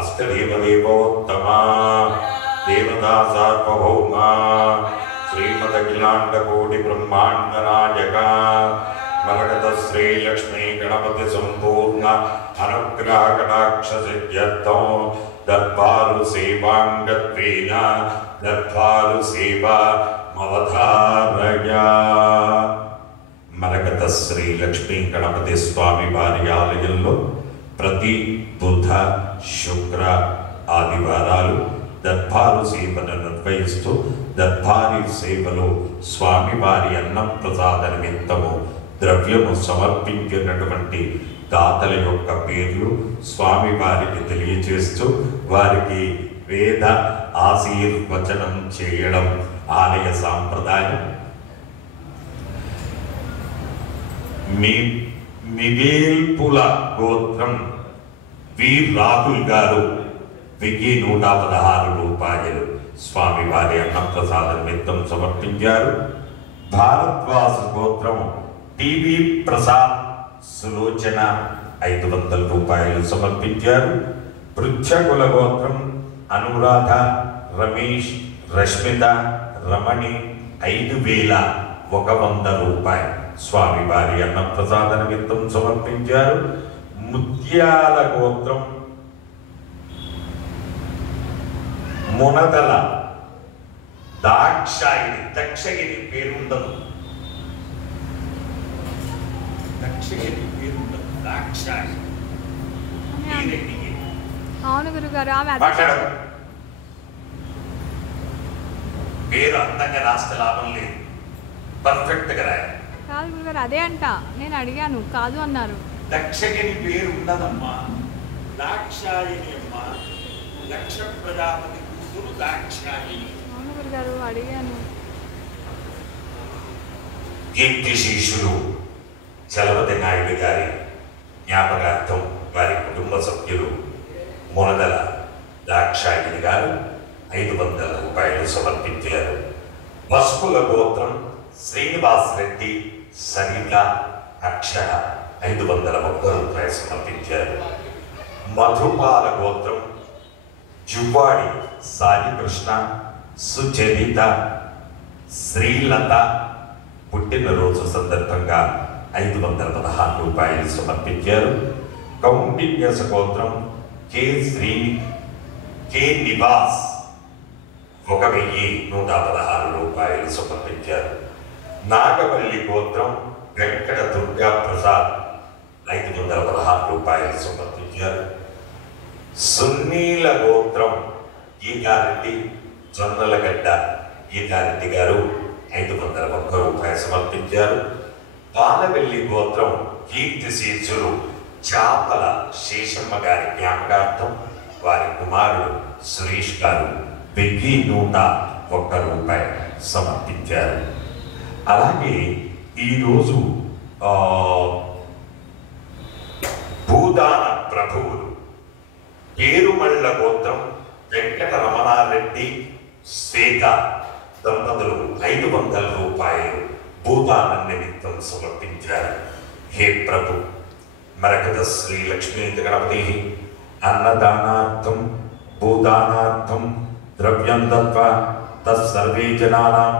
అష్టదేవదేవోత్తమా దేవతా సార్వభౌమా శ్రీమదఖిలాండకోటి బ్రహ్మాండ నాయక మరకత శ్రీ లక్ష్మీ గణపతి సంపూర్ణ అనుగ్రహ కటాక్ష సిద్ధ్యర్థం దర్బారు సేవాంగత్వేన దర్బారు సేవా మవధారయ. మరకత శ్రీ లక్ష్మీ గణపతి స్వామి వారి ఆలయంలో ప్రతి బుధ శుక్ర ఆదివారాలు దర్బారు సేవను నిర్వహిస్తూ దర్బారీ సేవలో స్వామివారి అన్నం ప్రసాద నిమిత్తము ద్రవ్యము సమర్పించినటువంటి దాతల యొక్క పేర్లు స్వామివారికి తెలియజేస్తూ వారికి వేద ఆశీర్వచనం చేయడం ఆలయ సాంప్రదాయం. మివేల్పుల గోత్రం వి రాహుల్ గారు 116 రూపాయలు స్వామివారి అన్నప్రసాద నిమిత్తం సమర్పించారు. భారద్వాస గోత్రం టీవీ ప్రసాద్ సులోచన 500 రూపాయలు సమర్పించారు. పృచ్ఛకుల గోత్రం అనురాధ రమేష్ రష్మిత రమణి 5100 రూపాయలు స్వామివారి అన్నప్రసాద నిమిత్తం సమర్పించారు. ముత్యాల గోత్రం మునదల దాక్షాయిని దక్షగిరి పేరుండదు, దక్షగిరి పేరుండదు, దాక్షాయిని. అవును గురుగారు, పేరు అందంగా రాస్తే లాభం లేదు, పర్ఫెక్ట్ గా రాయాలి. కాదు గురుగారు, అదే అంట నేను అడిగాను, కాదు అన్నారు. దక్షగిరి పేరు ఉండదమ్మా, దాక్షాయిని అమ్మా, దక్ష ప్రజాపతి కూతురు దాక్షాయిని. అవును గురుగారు, అడిగాను. కీర్తి శిష్యులు చలపతి నాయుడు గారి జ్ఞాపకార్థం వారి కుటుంబ సభ్యులు మునదల దాక్షాయిని గారు 500 రూపాయలు సమర్పించారు. పసుపుల గోత్రం శ్రీనివాస్ రెడ్డి సరిత అక్షర 501 రూపాయలు సమర్పించారు. మధుపాల గోత్రం జువ్వాడి సాయికృష్ణ సుచరిత శ్రీలత పుట్టినరోజు సందర్భంగా 516 రూపాయలు సమర్పించారు. కౌండిన్యస గోత్రం కె నివాస్ 1116 రూపాయలు సమర్పించారు. నాగపల్లి గోత్రం వెంకట దుర్గా ప్రసాద్ 516 రూపాయలు సమర్పించారు. సున్నీల గోత్రం గీతారెడ్డి జొన్నలగడ్డ గీతారెడ్డి గారు 501 రూపాయలు సమర్పించారు. పాలవెల్లి గోత్రం కీర్తి శీర్షులు చాపల శేషమ్మ గారి జ్ఞాపకార్థం వారి కుమారుడు సురేష్ గారు 101 రూపాయలు సమర్పించారు. అలాగే ఈరోజు భూదాన ప్రభువులు పేరుమళ్ళ గోత్రం వెంకట రమణారెడ్డి శ్వేత దంపతులు 500 రూపాయలు భూదాన నిమిత్తం సమర్పించారు. హే ప్రభు, మరకత శ్రీ లక్ష్మీ గణపతి అన్నదానార్థం భూదానార్థం ద్రవ్యం దత్వా తత్సర్వే జనానాం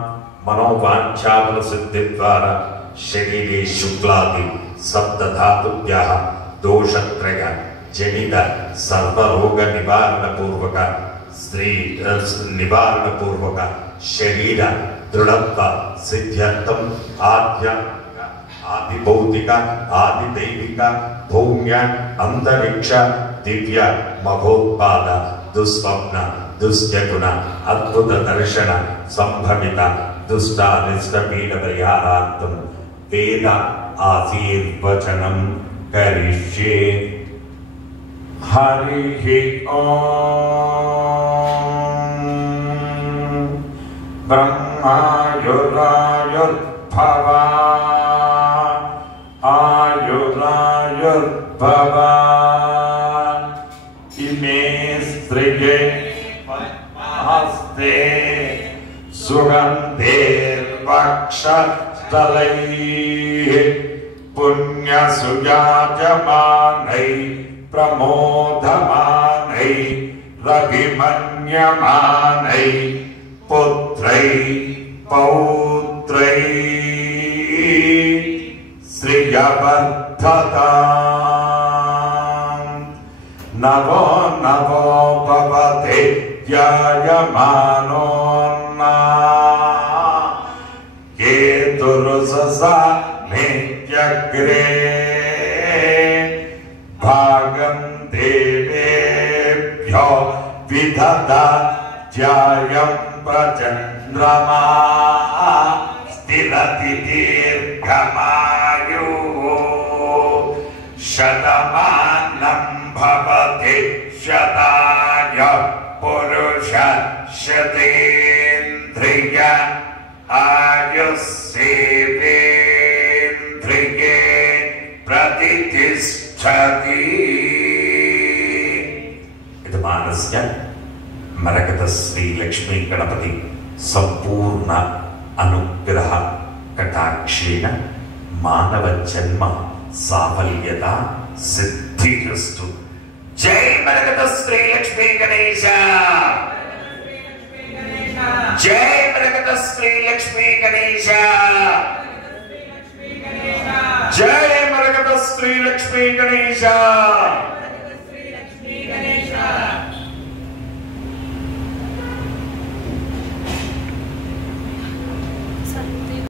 మనోవాంఛాఫల సిద్ధి ద్వారా శరీరే శుక్లాది సప్తధాతుభ్యః దోషత్రయ జనిత సర్వరోగ నివారణపూర్వక నివారణపూర్వక శరీర దృఢత్వ సిద్ధ్యర్థం ఆది భౌతిక ఆది దైవిక భౌమ్య అంతరిక్ష దివ్య మహోత్పాద దుస్వప్న దుశ్చగుణ అద్భుత దర్శన సంభవిత దుష్టానిష్ట పీడ పరిహారార్థం వేద ఆశీర్వచనం కరిష్యే. హరి ఓం. బ్రహ్మాయురాయుర్భవ ఆయురాయుర్భవ ఇమే స్త్రియే హస్తే సుగంధేర్వక్షస్థలైః పుణ్యసుయాజమానైః प्रमोदमानै रविमन्यमानै पुत्रै पौत्रै श्रियवर्धताम् नवो नवो भवते ध्यायमानोन्ना केतुरुससा नित्यग्रे भागं देवेभ्यो विदधात्यं प्रचन्द्रमा स्थिरति दीर्घमायुः शतमानं भवति शताय पुरुष शतेन्द्रिय आयुस्सेवेन्द्रिये प्रतिष्ठति। यजमानस्य मरकत श्री लक्ष्मी गणपति संपूर्ण अनुग्रह कटाक्षेण मानव जन्म साफल्यता सिद्धिरस्तु। जय मरकत श्री लक्ष्मी गणेश, जय मरकत श्री लक्ष्मी गणेश, जय मरकत श्री लक्ष्मी गणेश।